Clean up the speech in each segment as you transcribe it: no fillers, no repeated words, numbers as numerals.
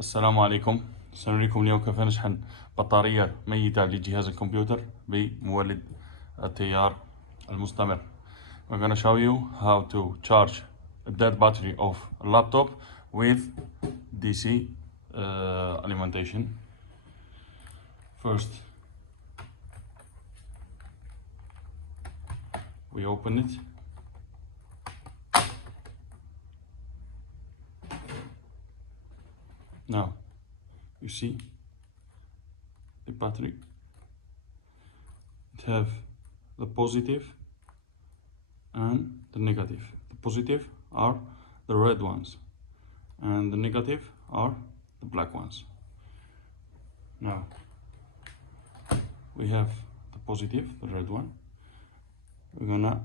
السلام عليكم. سنريكم اليوم كيف نشحن بطارية ميتة لجهاز الكمبيوتر بمولد التيار المستمر. We're going to show you how to charge a dead battery of a laptop with DC alimentation. First, we open it. Now, you see the battery. It have the positive and the negative. The positive are the red ones and the negative are the black ones. Now, we have the positive, the red one. We're gonna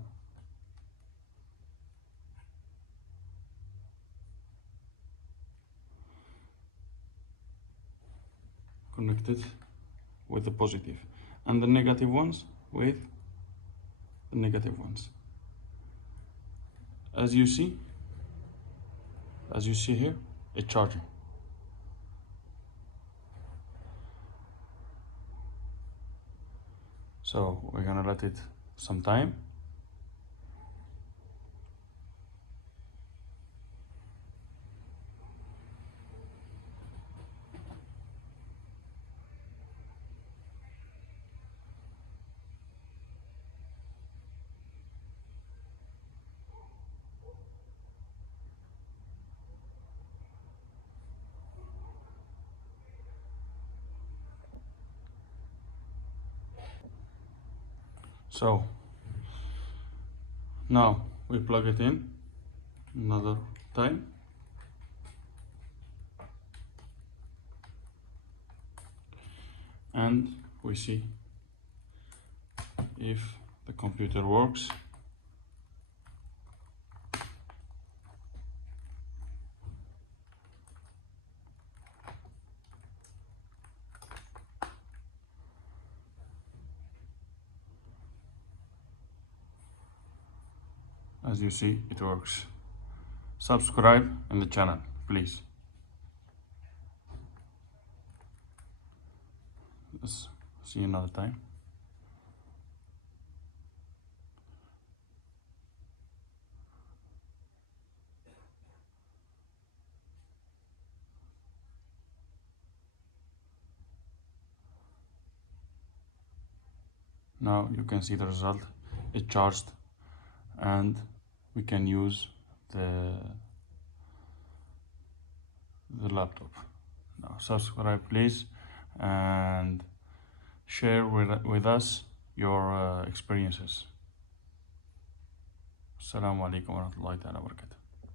connect it with the positive and the negative ones with the negative ones. As you see here, it's charging. So we're gonna let it some time. So now we plug it in another time. And we see if the computer works. As you see, it works. Subscribe in the channel, please. Let's see another time. Now you can see the result. It charged and we can use the laptop. Now subscribe please and share with us your experiences. Assalamu alaikum wa rahmatullahi wa barakatuh.